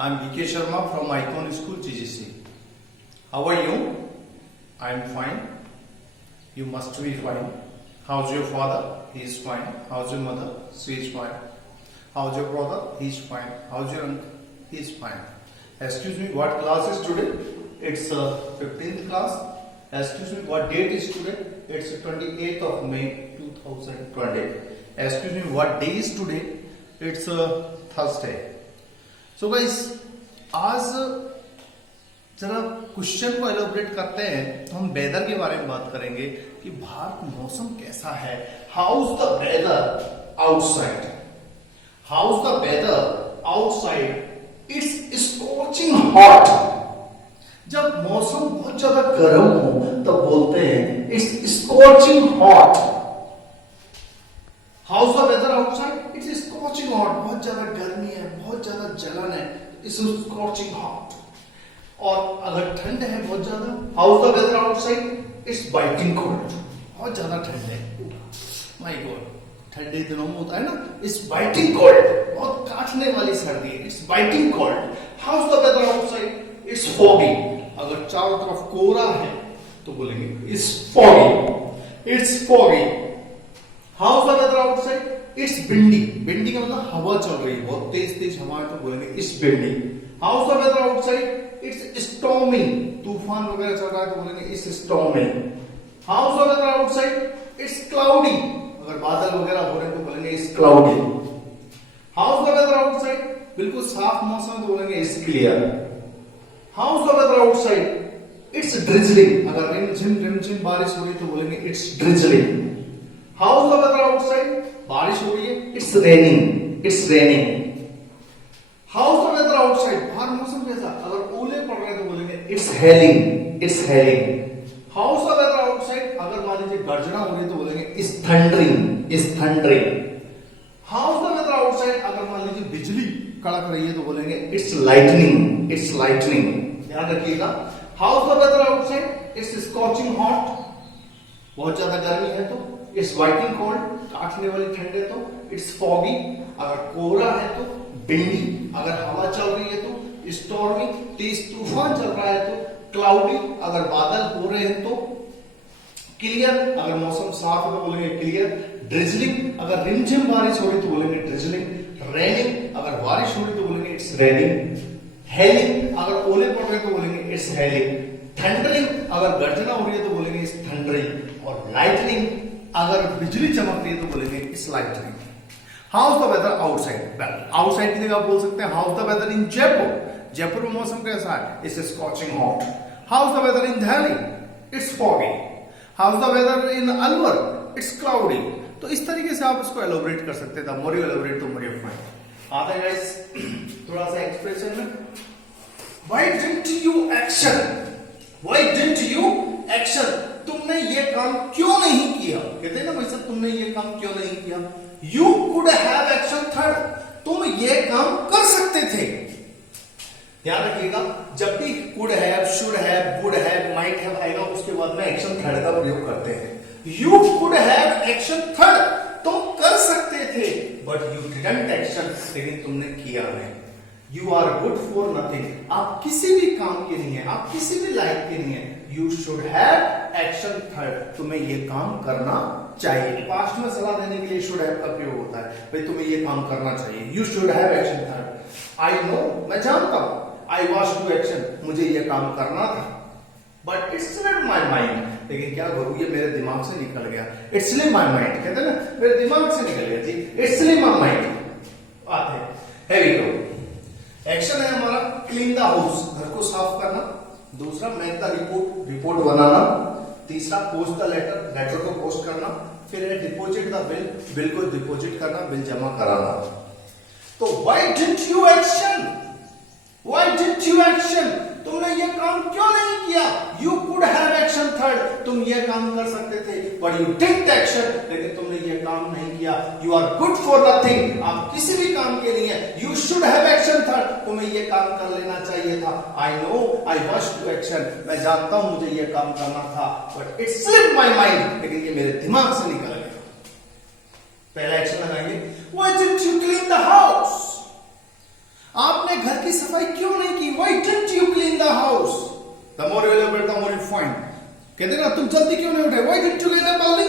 I'm DK Sharma from Icon School, GGC. How are you? I'm fine. You must be fine. How's your father? He is fine. How's your mother? She is fine. How's your brother? He is fine. How's your uncle? He is fine. Excuse me, what class is today? It's 15th class. Excuse me, what date is today? It's 28th of May 2020. Excuse me, what day is today? It's Thursday. So guys, आज जरा question को elaborate करते हैं तो हम weather के बारे में बात करेंगे कि बाहर मौसम कैसा है. How's the weather outside. How's the weather outside. It's scorching hot. जब मौसम बहुत ज्यादा गर्म हो तब बोलते हैं it's scorching hot. How's the weather outside. It's scorching hot. बहुत ज्यादा गर्मी है, बहुत ज्यादा जलन है, इट्स स्कॉचिंग हॉट. और अगर ठंड है बहुत ज्यादा, how's the weather outside. It's biting cold. बहुत ज्यादा ठंड है, माय गॉड. ठंडे दिनों में होता है ना, इट्स बाइटिंग कोल्ड. बहुत काटने वाली सर्दी है, it's biting cold. How's the weather outside. It's foggy. अगर चारों तरफ कोहरा है तो बोलेंगे it's foggy. It's foggy. How's the weather outside. It's windy. Windy का मतलब हवा चल रही है, बहुत तेज तेज हवा है तो बोलेंगे it's windy. How's the weather outside. It's storming. तूफान वगैरह चल रहा है तो बोलेंगे it's storming. How's the weather outside. It's cloudy. अगर बादल वगैरह हो रहे हैं तो बोलेंगे it's cloudy. How's the weather outside. बिल्कुल साफ मौसम तो बोलेंगे it's clear. How's the weather outside. It's drizzling. अगर रिमझिम बारिश हो रही तो बोलेंगे it's drizzling. How's the weather outside. बारिश हो रही है, it's raining. It's raining. How's the weather outside. बाहर मौसम कैसा? अगर ओले पड़ रहे हैं तो बोलेंगे it's hailing. It's hailing. How's the weather outside. अगर मान लीजिए गर्जना हो रही है तो बोलेंगे it's thundering. It's thundering. How's the weather outside. अगर मान लीजिए बिजली कड़क रही है तो बोलेंगे इट्स लाइटनिंग. It's lightning. ध्यान रखिएगा. How's the weather outside. It's scorching hot. बहुत ज्यादा गर्मी है तो इट्स बाइटिंग कोल्ड. काटने वाली ठंड है तो इट्स फॉगी. अगर कोहरा है तो विंडी. अगर हवा चल रही है तो स्टॉर्मी. तेज तूफान चल रहा है तो क्लाउडी. अगर बादल हो रहे हैं तो क्लियर. अगर मौसम साफ है तो बोलेंगे क्लियर. ड्रिजलिंग. अगर रिमझिम बारिश हो रही तो बोलेंगे ड्रिजलिंग. रेनिंग. अगर बारिश हो रही तो बोलेंगे इट्स रेनिंग. हेलिंग. अगर ओले पड़ रहे तो बोलेंगे इट्स हेलिंग. थंडरिंग. अगर गर्जना हो रही है तो बोलेंगे इट्स थंडरिंग. और लाइटनिंग. अगर बिजली चमक रही है तो बोलेंगे it's lightning. How's the weather outside. Outside की जगह आप बोल सकते हैं how's the weather in Jaipur. Jaipur में मौसम कैसा है? It's scorching hot. How's the weather in Delhi. It's foggy. How's the weather in Alwar. It's cloudy. तो इस तरीके से आप इसको एलोबरेट कर सकते हैं. मोर यू एलोबरेट तो मोर यू फाइन. आता है गाइस थोड़ा सा एक्सप्रेशन में. Why didn't you action. Why didn't you action. तुमने ये काम क्यों नहीं किया. कहते हैं ना भाई साहब तुमने ये काम क्यों नहीं किया. You could have action third. तुम ये काम कर सकते थे. ध्यान रखिएगा, जब भी could have, should have, would have, might have आएगा उसके बाद में एक्शन थर्ड का प्रयोग करते हैं. You could have action third. तुम कर सकते थे बट यू डिडंट एक्शन. लेकिन तुमने किया नहीं. You are good for nothing. आप किसी भी काम के नहीं है, आप किसी भी लायक के नहीं है. You should have action third. तुम्हें ये काम करना चाहिए. पास्ट में सलाह देने के लिए शुड हैव का प्रयोग होता है. भाई तुम्हें ये काम करना चाहिए. You should have action third. I know. मैं जानता हूं. I wash to action. मुझे ये काम करना था. But it's slip my mind. लेकिन क्या करूं, ये मेरे दिमाग से निकल गया. It's slip my mind. कहते हैं ना मेरे दिमाग से निकल गया जी. It's slip my mind. आते हैं. एक्शन है हमारा क्लीन द हाउस. घर को साफ करना. दूसरा मेक द रिपोर्ट. रिपोर्ट बनाना. तीसरा पोस्ट द लेटर. लेटर को पोस्ट करना. फिर है डिपॉजिट द बिल. बिल को डिपॉजिट करना, बिल जमा कराना. तो why didn't you action. Why didn't you action. तुमने ये काम क्यों नहीं किया. You could have action third. तुम ये काम कर सकते थे बट यू डिडंट एक्शन. लेकिन तुमने ये काम नहीं किया. You are good for nothing. आप किसी भी काम के लिए. You should have action third. तुम्हें ये काम कर लेना चाहिए था. I know. I wash to action. मैं जानता हूं मुझे ये काम करना था but it slip my mind. लेकिन ये मेरे दिमाग से निकल गया. पहला एक्शन लगाएंगे. Why didn't you clean the house. आपने घर की सफाई सफाई क्यों नहीं की? Why didn't you clean the house? The more you elaborate, the more you find. कहते ना तुम जल्दी क्यों नहीं उठे? Why didn't you get up early?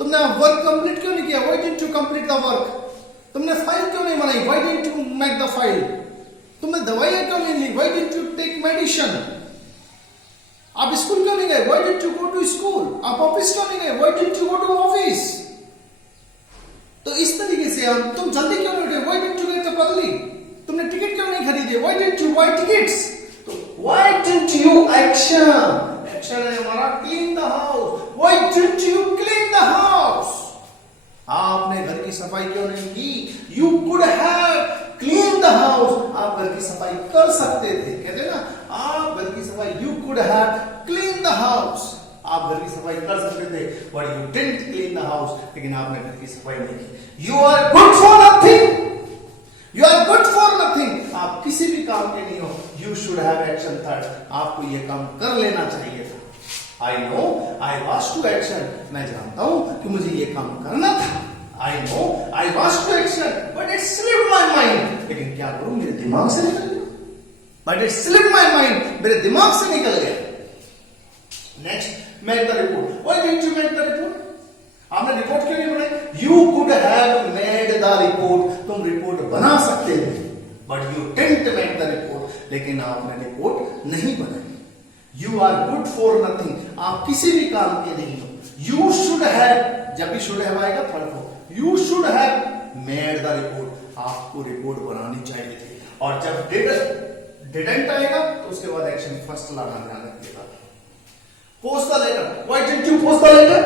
तुमने वर्क कंप्लीट क्यों नहीं किया? Why didn't you complete the work? तुमने फाइल क्यों नहीं बनाई? Why didn't you make the file? तुमने दवाइयां क्यों नहीं ली? Why didn't you take medicine? आप स्कूल क्यों नहीं गए? Why didn't you go to school? आप ऑफिस क्यों नहीं गए? Why didn't you go to office? तो इस तरीके से हम तुम जल्दी क्यों नहीं उठे? Why didn't you get up early? तुमने टिकट क्यों नहीं खरीदे? Why didn't you buy tickets? तो why didn't you action? Action है हमारा clean the house. Why didn't you clean the house? आपने घर की सफाई क्यों नहीं की? You could have cleaned the house. आप घर की सफाई कर सकते थे. कहते हैं ना आप घर की सफाई you could have cleaned the house. आप घर की सफाई कर सकते थे, but you didn't clean the house. लेकिन आपने घर की सफाई नहीं की. You are good for nothing. You are good for nothing. आप किसी भी काम के नहीं हो. You should have action third. आपको ये काम कर लेना चाहिए था. I know I was to action. मैं जानता हूं कि मुझे ये काम करना था. I know I was to action, but it slipped my mind. लेकिन क्या करूं, मेरे दिमाग से निकल गया. But it slipped my mind. मेरे दिमाग से निकल गया. Next, make the report. Why didn't you make the report? आपने रिपोर्ट क्यों नहीं बनाई? You could have made the report. तुम रिपोर्ट बना सकते थे, but you didn't make the report. लेकिन आपने रिपोर्ट नहीं बनाई. You are good for nothing. आप किसी भी काम के नहीं हो. You should have, जब भी should have आएगा third form. You should have made the report. आपको रिपोर्ट बनानी चाहिए थी. और जब didn't आएगा तो उसके बाद एक्शन फर्स्ट लाना ध्यान रखिएगा. Post the letter. Why didn't you post the letter?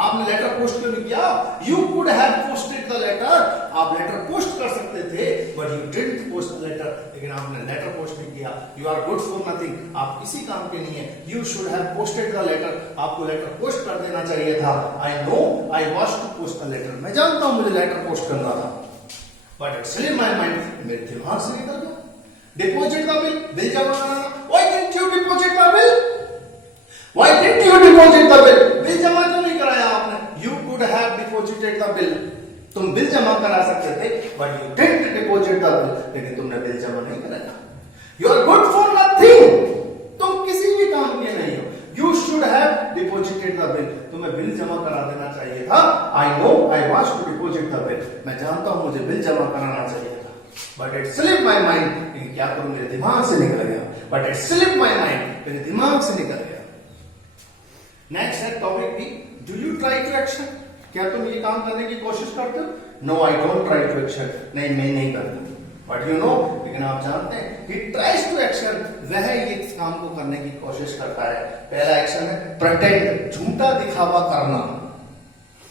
आपने लेटर पोस्ट क्यों नहीं किया? You could have posted the letter. आप लेटर पोस्ट कर सकते थे, but you didn't post the letter. लेकिन आपने लेटर पोस्ट नहीं किया. You are good for nothing. आप किसी काम के नहीं है. You should have posted the letter. आपको लेटर पोस्ट कर देना चाहिए था. I know I was to post the letter. मैं जानता हूं मुझे लेटर पोस्ट करना था, but it slipped my mind. मेरे दिमाग से निकल गया. Deposit the bill. बिल जमा कराना. Why didn't you deposit the bill? Why didn't you deposit the bill? Bill जमा क्यों नहीं कराया आपने? You could have deposited the bill. तुम बिल जमा करा सकते थे, but you didn't deposit the bill. लेकिन तुमने बिल जमा नहीं कराया. You are good for nothing. तुम किसी भी काम के नहीं हो. You should have deposited the bill. तुम्हें बिल जमा करा देना चाहिए था. I know I was to deposit the bill. मैं जानता हूं मुझे बिल जमा कराना चाहिए था. But it slipped my mind. लेकिन क्या करूं, मेरे दिमाग से निकल गया. But it slipped my mind. मेरे दिमाग से निकल गया. नेक्स्ट है topic B. Do you try to action? क्या तुम ये काम करने की कोशिश करते हो? No I don't try to action. नहीं, मैं नहीं करता. बट यू नो, लेकिन आप जानते हैं ही ट्राइज टू एक्शन. वह ये काम को करने की कोशिश करता है. पहला एक्शन है प्रिटेंड, झूठा दिखावा करना.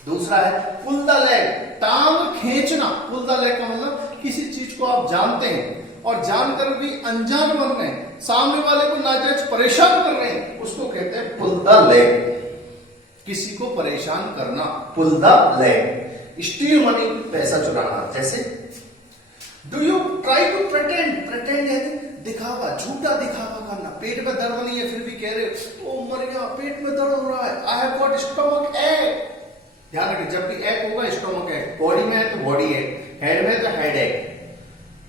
दूसरा है पुल द लेग, टांग खींचना. पुल द लेग का मतलब किसी चीज को आप जानते हैं और जानकर भी अनजान बन रहे हैं, सामने वाले को नाजायज परेशान कर रहे हैं, उसको कहते हैं पुल द लेग. किसी को परेशान करना, pull the leg. Steal money, पैसा चुराना. जैसे do you try to pretend. Pretend है दिखावा, झूठा दिखावा करना. पेट में दर्द नहीं है फिर भी कह रहे ओ मर गया, पेट में दर्द हो रहा है. आई हैव गॉट स्टमक एक. ध्यान रखिए, जब भी एक होगा स्टमक एक. बॉडी में है तो बॉडी एक, हेड में तो हेड एक.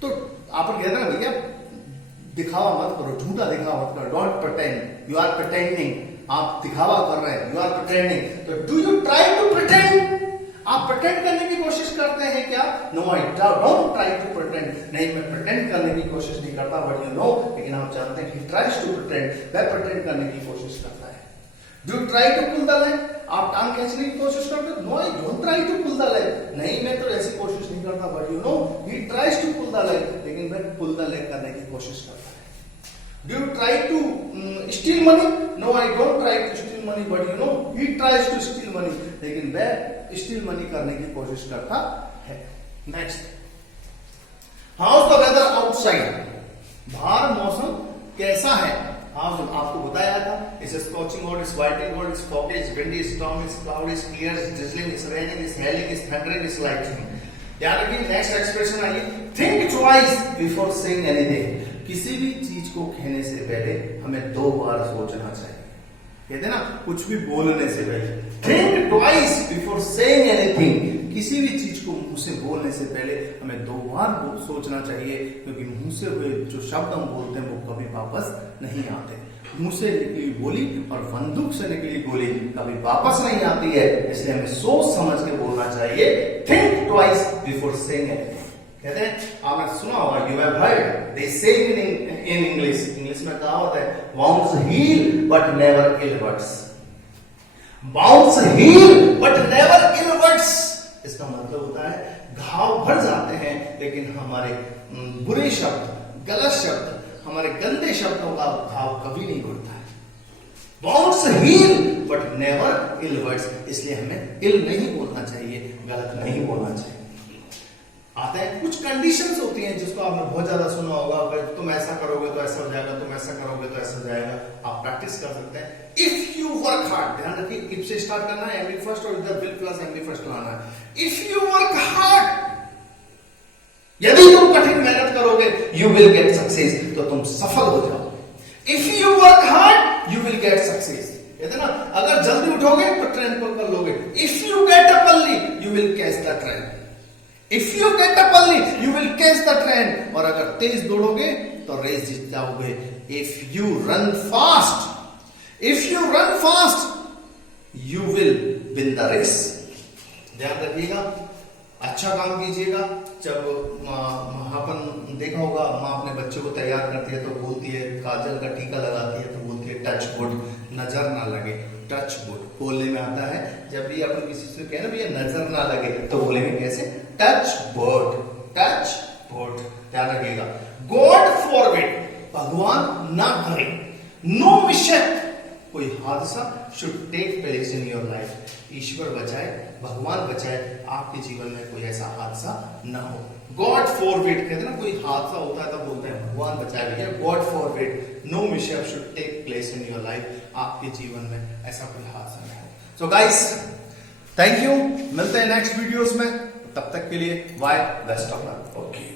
तो आप कहते हैं ना भैया दिखावा मत करो, झूठा दिखावा मत करो. Don't pretend. You are pretending. आप दिखावा कर रहे हैं. You are pretending. तो do you try to pretend. आप प्रिटेंड करने की कोशिश करते हैं क्या? No I don't try to pretend. नहीं, मैं प्रिटेंड करने की कोशिश नहीं करता. बट यू नो, लेकिन आप जानते हैं कि ट्राइज टू प्रिटेंड. वह प्रिटेंड करने की कोशिश करता है. Do you try to pull the leg. आप टांग खींचने की कोशिश करते हो? No I don't try to pull the leg. नहीं, मैं तो ऐसी कोशिश नहीं करता. But you know he tries to pull the leg. लेकिन वह पुल द लेग करने की कोशिश करता है. Do you try to steal money. No I don't try to steal money. But you know he tries to steal money. लेकिन वह steal money करने की कोशिश करता है. Next, how is the weather outside. बाहर मौसम कैसा है? आपको बताया था. इस स्कॉचिंग हॉट, इस वाइटिंग हॉट, इस फॉगी, इस विंडी, इस स्टॉर्म, इस क्लाउड, इस क्लियर, इस ड्रिजलिंग, इस रेनिंग, इस हेलिंग, इस थंडरिंग, इस लाइटनिंग. ध्यान रखिए. नेक्स्ट एक्सप्रेशन आइए. Think twice before saying anything. किसी भी चीज को कहने से पहले हमें 2 बार सोचना चाहिए. कहते हैं ना, कुछ भी बोलने से पहले think twice before saying anything. किसी भी चीज को मुंह से बोलने से पहले हमें 2 बार सोचना चाहिए, क्योंकि मुंह से हुए जो शब्द हम बोलते हैं वो कभी वापस नहीं आते। मुंह से निकली गोली और बंदूक से निकली गोली कभी वापस नहीं आती है, इसलिए हमें सोच समझ के बोलना चाहिए। Think twice before saying anything. कहते हैं, आपने सुना होगा, यू हैव हर्ड दे से इन इंग्लिश में कहावत है, wounds heal but never ill words. बाउंस heal but never ill words. इसका मतलब होता है घाव भर जाते हैं, लेकिन हमारे बुरे शब्द, गलत शब्द, हमारे गंदे शब्दों का घाव कभी नहीं उड़ता है। बाउंस heal but never ill words, इसलिए हमें इल नहीं बोलना चाहिए, गलत नहीं बोलना चाहिए। आते हैं कुछ कंडीशंस होती हैं जिसको आपने बहुत ज्यादा सुना होगा, अगर तुम ऐसा करोगे तो ऐसा हो जाएगा, तुम ऐसा करोगे तो ऐसा हो जाएगा। आप प्रैक्टिस कर सकते हैं। इफ यू वर्क हार्ड, ध्यान रखिए, इफ से स्टार्ट करना है, एमडी फर्स्ट और इधर विल प्लस एमडी फर्स्ट लाना है। इफ यू वर्क हार्ड, यदि तुम कठिन मेहनत करोगे, यू विल गेट सक्सेस, तो तुम सफल हो जाओगे। If you work hard you will get success, कहते ना, अगर जल्दी उठोगे तो ट्रेन पकड़ लोगे। If you get up early you will catch the train. If you get up early you will catch the train, और अगर तेज दौड़ोगे तो रेस जीत जाओगे। If you run fast, if you run fast you will win the race. ध्यान रखिएगा, अच्छा काम कीजिएगा। जब अपन देखा होगा, माँ अपने बच्चे को तैयार करती है तो बोलती है, काजल का टीका लगाती है तो बोलती है टच वुड, नजर ना लगे। टच वुड बोलने में आता है, जब भी अपन किसी से कहे ना भैया नजर ना लगे, तो बोलेंगे कैसे? Touch wood, touch wood. ध्यान रखिएगा। गॉड फॉरबिड, भगवान ना करे, नो मिस्टेक, कोई हादसा should take place in your life. ईश्वर बचाए, भगवान बचाए, आपके जीवन में कोई ऐसा हादसा ना हो। गॉड फॉरबिड, कहते हैं ना, कोई हादसा होता है तब बोलते हैं भगवान बचाए भैया। God forbid, no mistake should take place in your life, आपके जीवन में ऐसा कोई हादसा ना हो। सो गाइस, थैंक यू, मिलते हैं नेक्स्ट वीडियोस में, तब तक के लिए bye, best of luck. Okay.